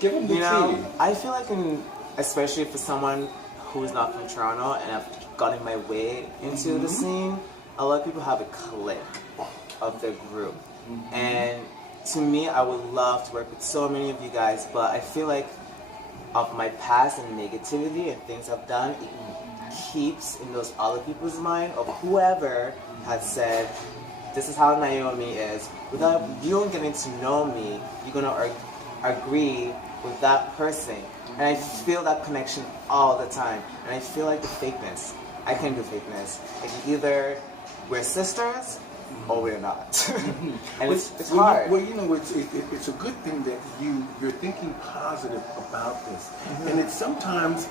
Give them the tea. I feel like, especially for someone who's not from Toronto and I've gotten my way into the scene, a lot of people have a clique of their group. And to me, I would love to work with so many of you guys, but I feel like of my past and negativity and things I've done, it keeps in those other people's mind of whoever has said, this is how Naomi is. Without you getting to know me, you're going to agree with that person. And I feel that connection all the time. And I feel like the fakeness. I can't do fakeness. Like either we're sisters or we're not. And it's hard. Well, it's a good thing that you're thinking positive about this. And it's sometimes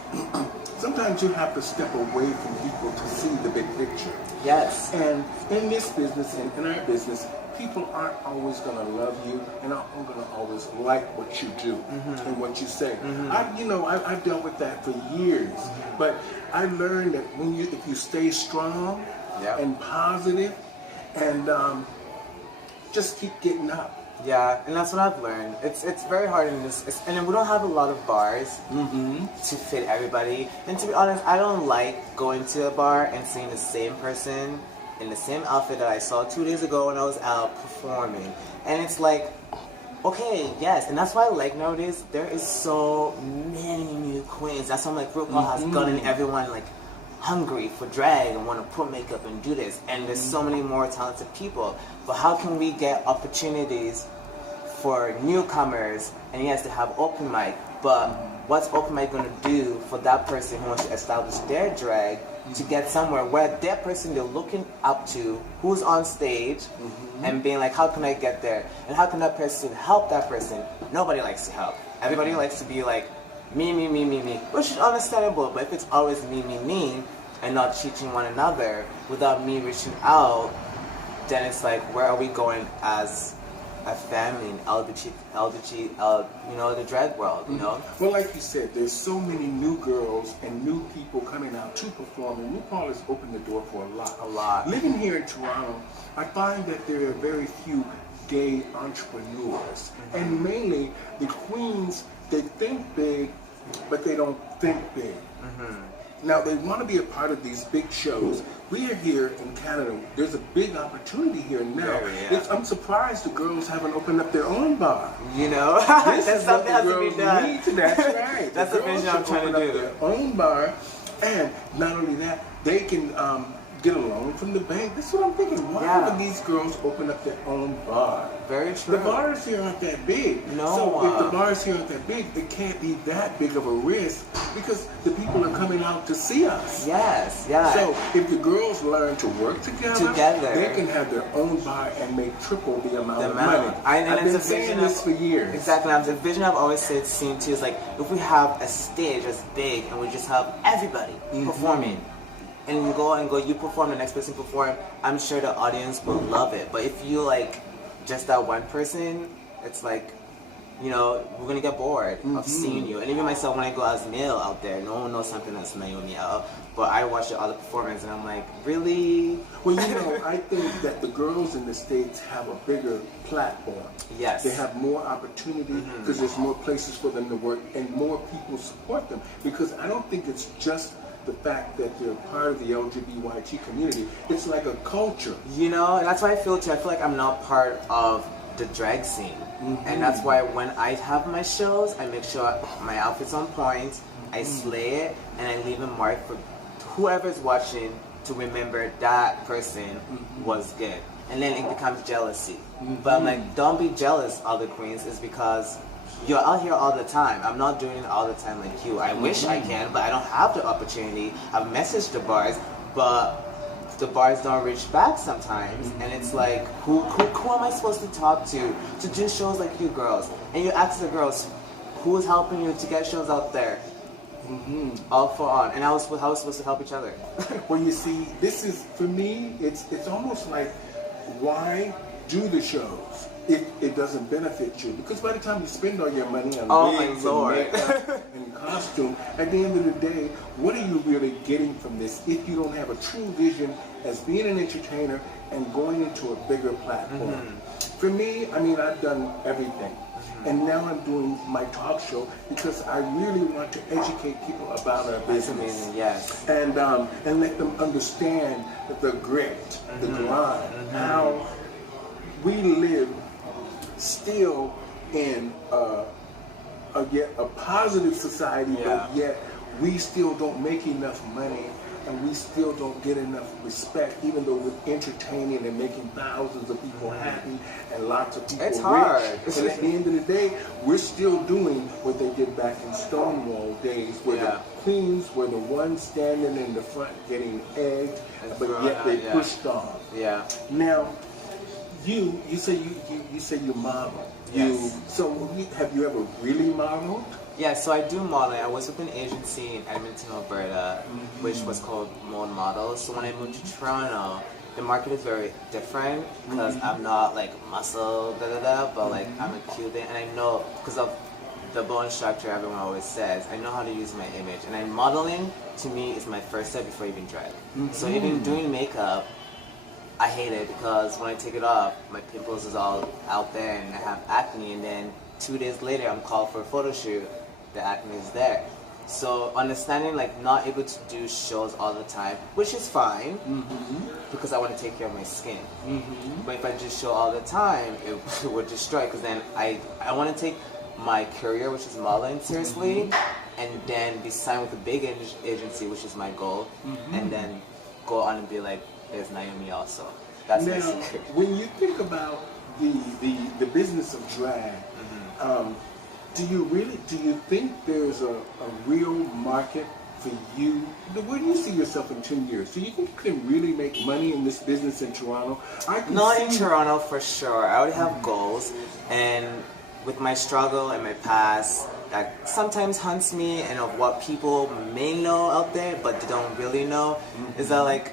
you have to step away from people to see the big picture. Yes. And in this business and in our business, people aren't always going to love you and aren't going to always like what you do and what you say. I've dealt with that for years, but I learned that if you stay strong and positive and just keep getting up. Yeah, and that's what I've learned. It's very hard in this, and we don't have a lot of bars to fit everybody. And to be honest, I don't like going to a bar and seeing the same person in the same outfit that I saw 2 days ago when I was out performing. And it's like, okay, yes, and that's why I like nowadays, there is so many new queens. That's why I'm like, RuPaul has gotten everyone like hungry for drag and want to put makeup and do this. And there's so many more talented people. But how can we get opportunities for newcomers? And yes, they have open mic, but what's open mic going to do for that person who wants to establish their drag to get somewhere where that person they're looking up to, who's on stage, and being like, how can I get there? And how can that person help that person? Nobody likes to help. Everybody likes to be like, me, which is understandable, but if it's always me, and not teaching one another without me reaching out, then it's like, where are we going as a family in the drag world, you know? Well, like you said, there's so many new girls and new people coming out to perform, and RuPaul has opened the door for a lot. Living here in Toronto, I find that there are very few gay entrepreneurs, and mainly the queens, they think big, but they don't think big. Now, they want to be a part of these big shows. We are here in Canada. There's a big opportunity here now. I'm surprised the girls haven't opened up their own bar. You know, that's something that has to be done. That's right. That's the vision I'm trying to do. Their own bar, and not only that, they can get a loan from the bank. That's what I'm thinking. Why would these girls open up their own bar? Very true. The bars here aren't that big. So if the bars here aren't that big, it can't be that big of a risk because the people are coming out to see us. Yes, yeah. So if the girls learn to work together, they can have their own bar and make triple the amount of money. I've been saying this for years. Exactly. The vision I've always seen too is like, if we have a stage as big and we just have everybody performing, and you perform, the next person perform, I'm sure the audience will love it. But if you like just that one person, it's like, we're gonna get bored of seeing you. And even myself, when I go as male out there, no one knows something that's Naomi out. But I watch the other performance and I'm like, really? Well, I think that the girls in the States have a bigger platform. Yes. They have more opportunity because there's more places for them to work and more people support them. Because I don't think it's just the fact that they're part of the LGBTQ community. It's like a culture. And that's why I feel like I'm not part of the drag scene. And that's why when I have my shows, I make sure my outfit's on point, I slay it, and I leave a mark for whoever's watching to remember that person was good. And then it becomes jealousy. But I'm like, don't be jealous, other queens, is because you're out here all the time. I'm not doing it all the time like you. I wish I can, but I don't have the opportunity. I've messaged the bars, but the bars don't reach back sometimes. And it's like, who am I supposed to talk to do shows like you girls? And you ask the girls, who is helping you to get shows out there? All for on. And how are we supposed to help each other? Well, you see, this is, for me, it's almost like, why do the shows if it doesn't benefit you? Because by the time you spend all your money on wigs and makeup and costume, at the end of the day, what are you really getting from this if you don't have a true vision as being an entertainer and going into a bigger platform? For me, I've done everything. And now I'm doing my talk show because I really want to educate people about our That's business. amazing, yes. And let them understand the grit, the grind, how we live still in yet a positive society, but yet we still don't make enough money and we still don't get enough respect, even though we're entertaining and making thousands of people happy and lots of people It's rich. hard. And at the end of the day, we're still doing what they did back in Stonewall days, where the queens were the ones standing in the front getting egged, but yet they pushed on. Yeah. Now, you say you model. Yes. Have you ever really modeled? Yeah, so I do modeling. I was with an agency in Edmonton, Alberta, which was called Mode Models. So when I moved to Toronto, the market is very different because I'm not like muscle, but like I'm a Cuban, and I know because of the bone structure everyone always says, I know how to use my image. And then modeling, to me, is my first step before even drag. So even doing makeup, I hate it because when I take it off, my pimples is all out there and I have acne, and then 2 days later I'm called for a photo shoot, the acne is there. So understanding like not able to do shows all the time, which is fine because I want to take care of my skin. But if I just show all the time, it would destroy, because then I want to take my career, which is modeling, seriously, and then be signed with a big agency, which is my goal, and then go on and be like, there's Naomi also. That's my Now, secret. when you think about the business of drag, do you think there's a real market for you? Where do you see yourself in 10 years? Do you think you can really make money in this business in Toronto? Not in Toronto for sure. I already have goals, and with my struggle and my past, that sometimes hunts me, and of what people may know out there but they don't really know, is that like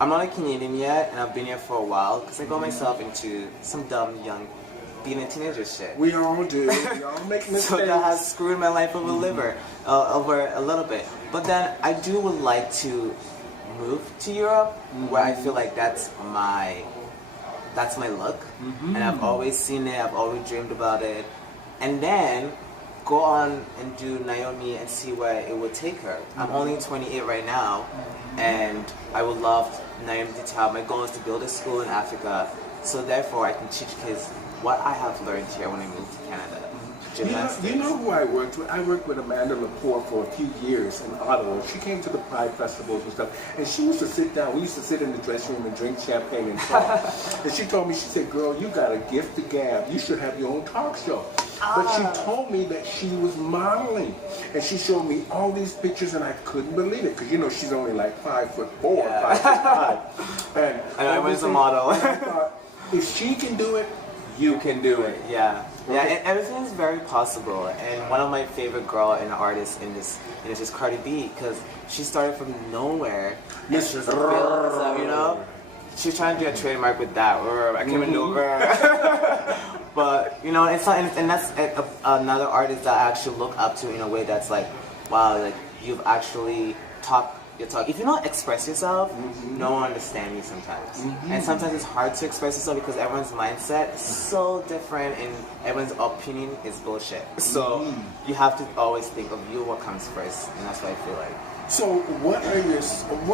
I'm not a Canadian yet, and I've been here for a while because I got myself into some dumb young being a teenager shit. We all do. We all make mistakes. So that has screwed my life over a little bit. But then I would like to move to Europe, where I feel like that's my look, and I've always seen it. I've always dreamed about it, and then go on and do Naomi and see where it would take her. I'm only 28 right now, and I would love Naomi to tell. My goal is to build a school in Africa, so therefore I can teach kids what I have learned here when I moved to Canada. You know who I worked with? I worked with Amanda Lepore for a few years in Ottawa. She came to the Pride festivals and stuff, and she used to sit down. We used to sit in the dressing room and drink champagne and talk. And she told me, she said, "Girl, you got a gift to gab. You should have your own talk show." But she told me that she was modeling, and she showed me all these pictures, and I couldn't believe it, because you know she's only like 5'4", 5'5", and I was a model. I thought, if she can do it, you can do it. Yeah. Okay. Yeah, and everything is very possible. And one of my favorite girl and artists in this is Cardi B, because she started from nowhere. And she's built up, you know? She's trying to do a trademark with that. Or I can't even do her. But, you know, it's not, and that's another artist that I actually look up to in a way that's like, wow, like you've actually talked your talk. If you don't express yourself, no one understands you sometimes. And sometimes it's hard to express yourself because everyone's mindset is so different and everyone's opinion is bullshit. So you have to always think of you, what comes first, and that's what I feel like. So what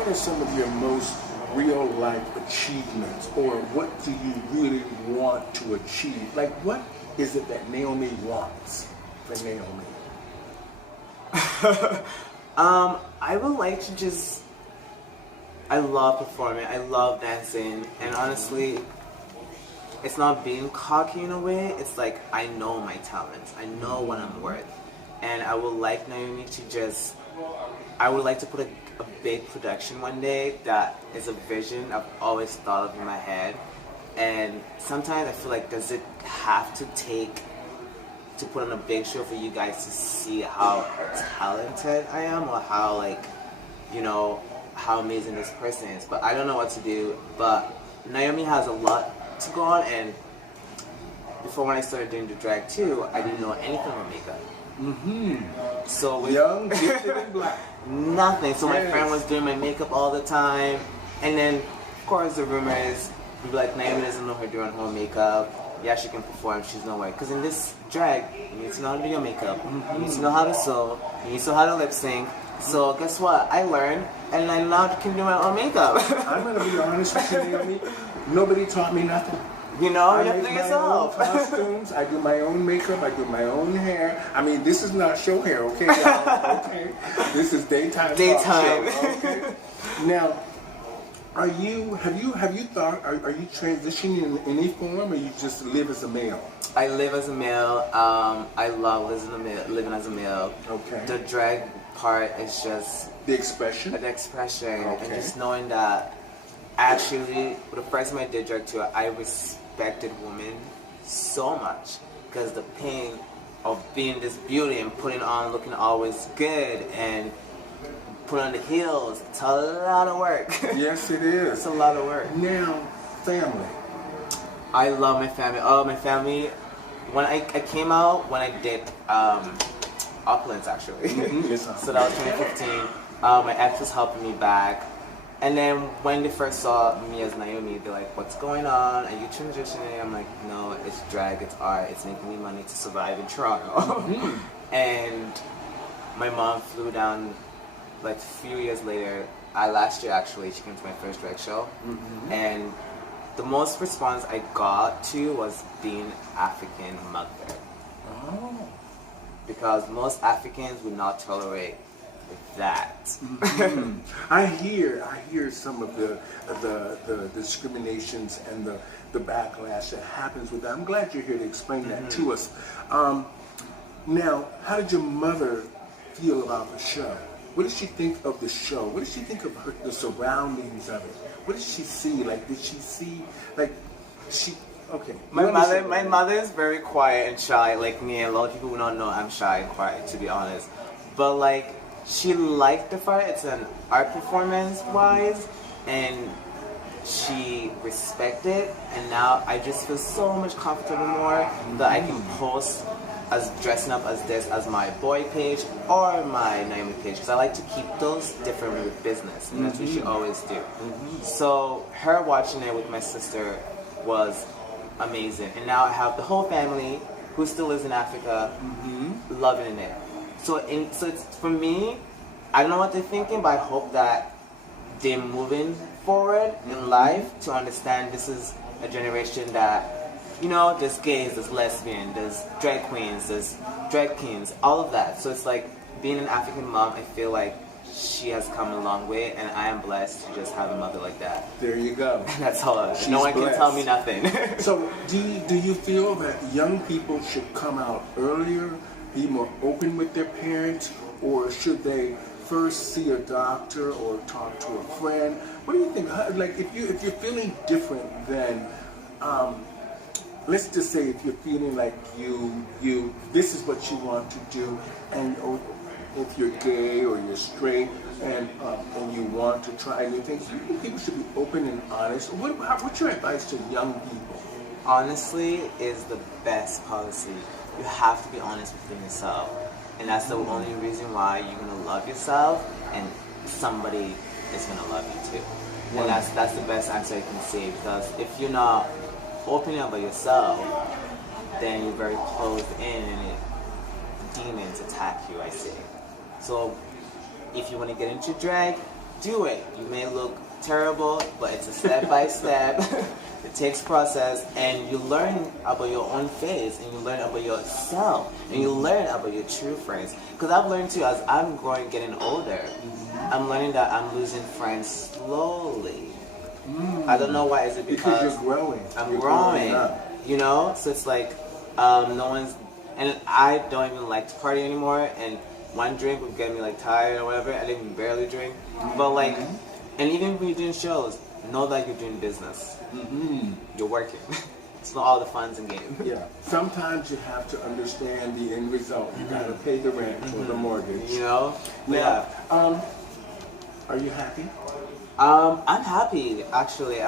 are some of your most real life achievements, or what do you really want to achieve? Like, what is it that Naomi wants for Naomi? I would like to just, I love performing, I love dancing, and honestly, it's not being cocky in a way, it's like I know my talents, I know what I'm worth, and I would like Naomi to just, I would like to put a big production one day that is a vision I've always thought of in my head, and sometimes I feel like, does it have to take to put on a big show for you guys to see how talented I am, or how, like, you know, how amazing this person is? But I don't know what to do. But Naomi has a lot to go on, and before when I started doing the drag too, I didn't know anything about makeup. So with Young, gifted, and black. nothing. So my Yes. friend was doing my makeup all the time, and then of course the rumor is, people like, Naomi doesn't know her doing her makeup. yeah, she can perform, she's no way. Because in this drag, you need to know how to do your makeup, you need to know how to sew, you need to know how to lip sync. So guess what? I learned, and I now can do my own makeup. I'm gonna be honest with you, Naomi. Nobody taught me nothing. You know, I you have to make do my yourself. own costumes. I do my own makeup. I do my own hair. I mean, this is not show hair, okay, y'all? Okay, this is daytime. Daytime. Talk show, okay. Now, have you thought? Are you transitioning in any form, or you just live as a male? I live as a male. I love living as a male. Okay. The drag part is just The expression. the expression, Okay. and just knowing that. Actually, the first time I did drag tour, I respected women so much because the pain of being this beauty and putting on, looking always good, and put on the heels. It's a lot of work. Yes, it is. It's a lot of work. Now, family. I love my family. Oh, my family. When I came out, when I did Opulence, actually. Yes, So that was 2015. My ex was helping me back. And then when they first saw me as Naomi, they're like, what's going on? Are you transitioning? I'm like, no, it's drag, it's art, it's making me money to survive in Toronto. And my mom flew down like a few years later. Last year actually, she came to my first drag show. And the most response I got to was being African mother. Oh. Because most Africans would not tolerate that. I hear some of the discriminations and the backlash that happens with that. I'm glad you're here to explain that to us. Now, how did your mother feel about the show? What did she think of the show? What did she think of the surroundings of it? What did she see? Like, did she see, like, she? Okay. My mother is very quiet and shy, like me. A lot of people who don't know I'm shy and quiet, to be honest. But like, she liked the fight. It's an art performance wise, and she respected. And now I just feel so much comfortable more that I can post as dressing up as this as my boy page or my Naomi page, because I like to keep those different with business, and that's what she always do. So her watching it with my sister was amazing, and now I have the whole family who still lives in Africa loving it. So it's for me, I don't know what they're thinking, but I hope that they're moving forward in life to understand this is a generation that, you know, there's gays, there's lesbians, there's drag queens, there's drag kings, all of that. So it's like being an African mom, I feel like she has come a long way, and I am blessed to just have a mother like that. There you go. That's all. She's no one blessed. can tell me nothing. So, do you feel that young people should come out earlier, be more open with their parents, or should they first see a doctor or talk to a friend? What do you think? Like, if you're feeling different than, let's just say if you're feeling like you this is what you want to do, and if you're gay or you're straight and you want to try new things, you think people should be open and honest? What's your advice to young people? Honestly is the best policy. You have to be honest within yourself, and that's the only reason why you're gonna love yourself, and somebody is gonna love you too. And that's the best answer I can say, because if you're not opening up about yourself, then you're very closed in, and demons attack you, I say. So if you want to get into drag, do it. You may look terrible, but it's a step by step. It takes process, and you learn about your own face, and you learn about yourself, and you learn about your true friends. Because I've learned too, as I'm growing, getting older, I'm learning that I'm losing friends slowly. I don't know why. Is it because you're growing? I'm growing, you know? So it's like, no one's, and I don't even like to party anymore, and one drink would get me like tired or whatever. I didn't even barely drink. But like, and even when you're doing shows, know that you're doing business. You're working. It's not all the fun's and games. Yeah. Sometimes you have to understand the end result. You gotta pay the rent or the mortgage. You know? Now, are you happy? I'm happy, actually.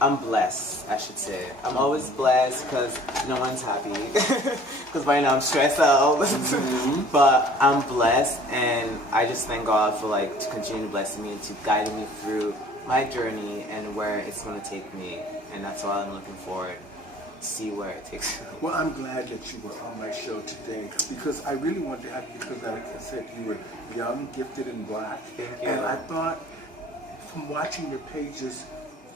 I'm blessed, I should say. I'm always blessed because no one's happy. Because right now I'm stressed out. But I'm blessed, and I just thank God for like to continue to bless me and to guide me through my journey and where it's going to take me. And that's what I'm looking forward see where it takes me. Well, I'm glad that you were on my show today because I really wanted to have you because, like I said, you were young, gifted, and black. Thank you. And I thought, from watching your pages,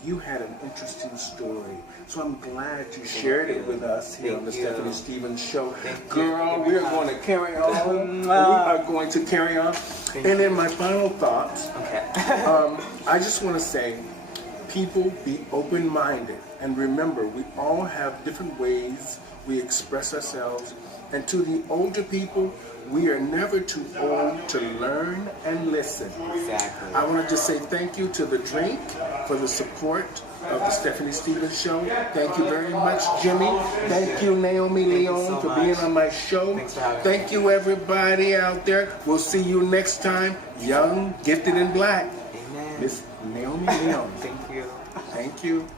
you had an interesting story. So I'm glad you shared it with us here on the Stephanie Stevens Show. Girl, we are going to carry on. We are going to carry on. And then my final thoughts. Okay. I just want to say, people, be open-minded. And remember, we all have different ways we express ourselves. And to the older people, we are never too old to learn and listen. Exactly. I want to just say thank you to The Drink for the support of the Stephanie Stevens Show. Thank you very much, Jimmy. Thank you, Naomi Leon, for being on my show. Thanks for having me. Thank you, everybody out there. We'll see you next time. Young, gifted, and black. Amen. Miss Naomi Leon. Thank you. Thank you.